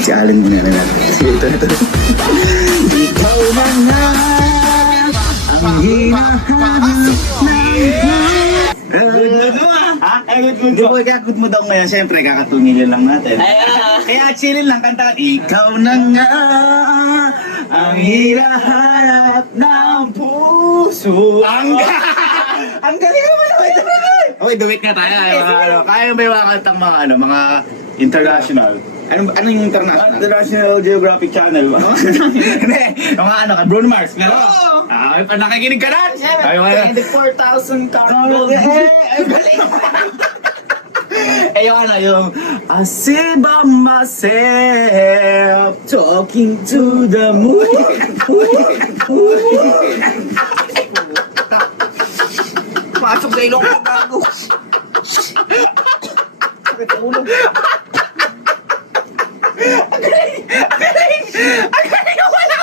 Si Allen muna na natin. Ito. Ikaw na nga ang hinahanap Good mo ah. Ha? Good Di mo. po, kaya good mood ako ngayon. Siyempre, kakatungilin lang natin. Kaya chillin lang, kantaan. Ikaw na nga ang hinahanap ng puso. Ang galing naman. Okay, duwit nga tayo. Kaya ba yung mga kantang mga international? Ano yung international? International Geographic Channel ba? Hindi, yung mga Bruno Mars. Pero, nakikinig ka na? Ay, mga 24,000 carbon. Ay, galing. Yung I see by myself talking to the moon. Pasok sa ilong ko bago. Sakit sa ulo. Ang galing na wala.